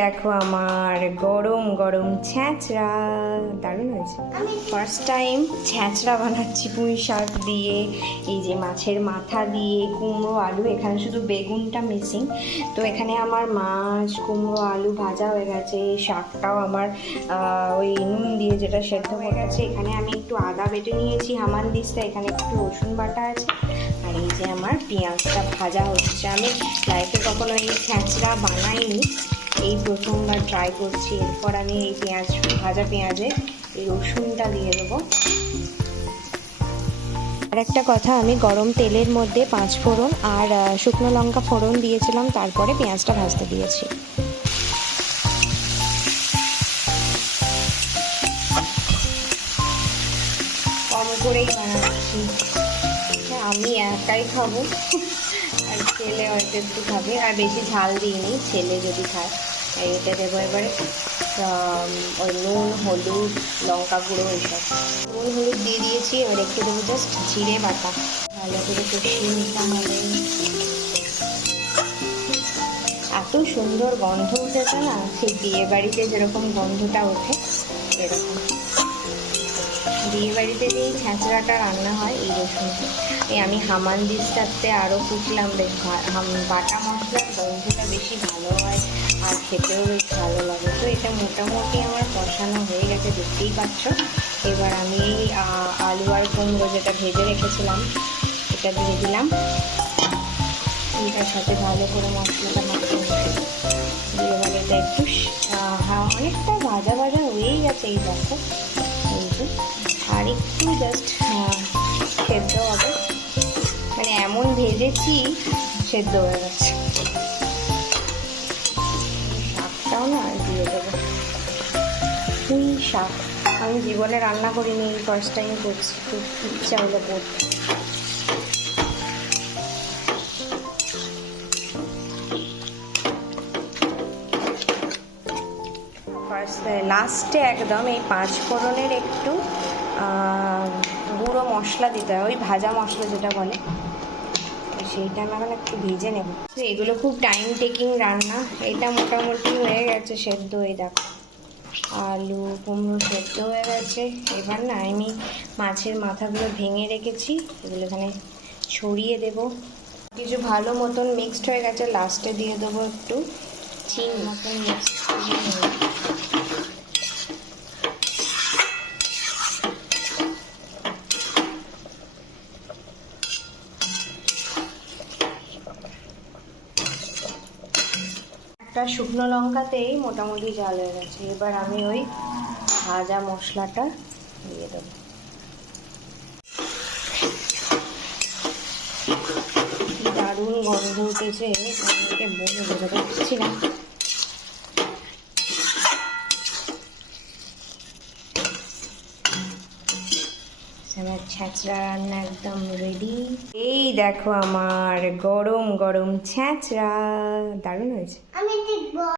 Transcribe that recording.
দেখো আমার গরম গরম ছ্যাঁচড়া দারুণ হয়েছে। ফার্স্ট টাইম ছ্যাঁচড়া বানাচ্ছি পুঁই শাক দিয়ে, এই যে মাছের মাথা দিয়ে, কুমড়ো, আলু, এখানে শুধু বেগুনটা মিসিং তো এখানে আমার মাছ, কুমড়ো, আলু ভাজা হয়ে গেছে, শাকটাও আমার ওই নুন দিয়ে যেটা সেদ্ধ হয়ে গেছে। এখানে আমি একটু আদা বেটে নিয়েছি, হামান দিস্তা, এখানে একটু রসুন বাটা আছে। আর এই যে আমার পেঁয়াজটা ভাজা হচ্ছে। আমি লাইফে কখনো এই ছ্যাঁচড়া বানাইনি। এই প্রথমবার ট্রাই করছি। এরপর আমি এই পেঁয়াজ ভাজা পেঁয়াজে এই রসুনটা দিয়ে দেবো। আর একটা কথা আমি গরম তেলের মধ্যে পাঁচ ফোড়ন আর শুকনো লঙ্কা ফোড়ন দিয়েছিলাম তারপরে পেঁয়াজটা ভাজতে দিয়েছি। কম করেই বানাচ্ছি। হ্যাঁ, আমি একাই খাব। ছেলে হয়তো একটু খাবে। আর বেশি ঝাল দিইনি, ছেলে যদি খায়। এটা দেবো এবারে। ওই নুন, হলুদ, লঙ্কা গুঁড়ো এইসব। নুন, হলুদ দিয়ে দিয়েছি, এবার একটু দেবো জাস্ট জিরে বাটা। ভালো করে কষিয়ে নিতে হবে। এত সুন্দর গন্ধ উঠেছে না, সেই বিয়ে বাড়িতে যেরকম গন্ধটা ওঠে। বিয়ে বাড়িতে যে এই ছ্যাঁচড়াটা রান্না হয় এই রসুনটা এই আমি হামান দিস্তাতে আরও ফুটলাম বেশ বাটা মশলার গন্ধটা বেশি ভালো হয় আর খেতেও বেশ ভালো লাগে। তো এটা মোটামুটি আমার কষানো হয়ে গেছে দেখতেই পাচ্ছ। এবার আমি এই আলু আর কুমড়ো যেটা ভেজে রেখেছিলাম এটা দিয়ে দিলাম। এটার সাথে ভালো করে মশলাটা মাখিয়ে দিয়ে এবার একটু হ্যাঁ, অনেকটা ভাজা ভাজা হয়েই গেছে এই দেখো। এই যে আর একটু জাস্ট সেদ্ধ হবে। মানে এমন ভেজেছি, সেদ্ধ হয়ে গেছে। শাকটাও না দিয়ে দেবো। পুঁই শাক। আমি জীবনে রান্না করিনি ফার্স্ট টাইম করছি। খুব ইচ্ছা হলো করতে। লাস্টে একদম এই পাঁচ ফোড়নের একটু গুঁড়ো মশলা দিতে হয়, ওই ভাজা মশলা যেটা বলে। সেইটা আমি এখন একটু ভেজে নেব। এগুলো খুব টাইম টেকিং রান্না। এটা মোটামুটি হয়ে গেছে সেদ্ধ এই দেখো আলু, কুমড়ো সেদ্ধ হয়ে গেছে। এবার না আমি মাছের মাথাগুলো ভেঙে রেখেছি। এগুলো এখানে ছড়িয়ে দেব। কিছু ভালো মতন মিক্সড হয়ে গেছে। লাস্টে দিয়ে দেবো একটু। চিন। মতন মিক্সড একটা শুকনো লঙ্কাতেই মোটামুটি জাল হয়ে গেছে। এবার আমি ওই ভাজা মশলাটা দিয়ে দেবো। দারুণ গন্ধ উঠেছে আমাকে বলে বোঝাতে পারছি না। আমার ছ্যাঁচড়া রান্না একদম রেডি এই দেখো আমার গরম গরম ছ্যাঁচড়া দারুণ হয়েছে। I'm in the box.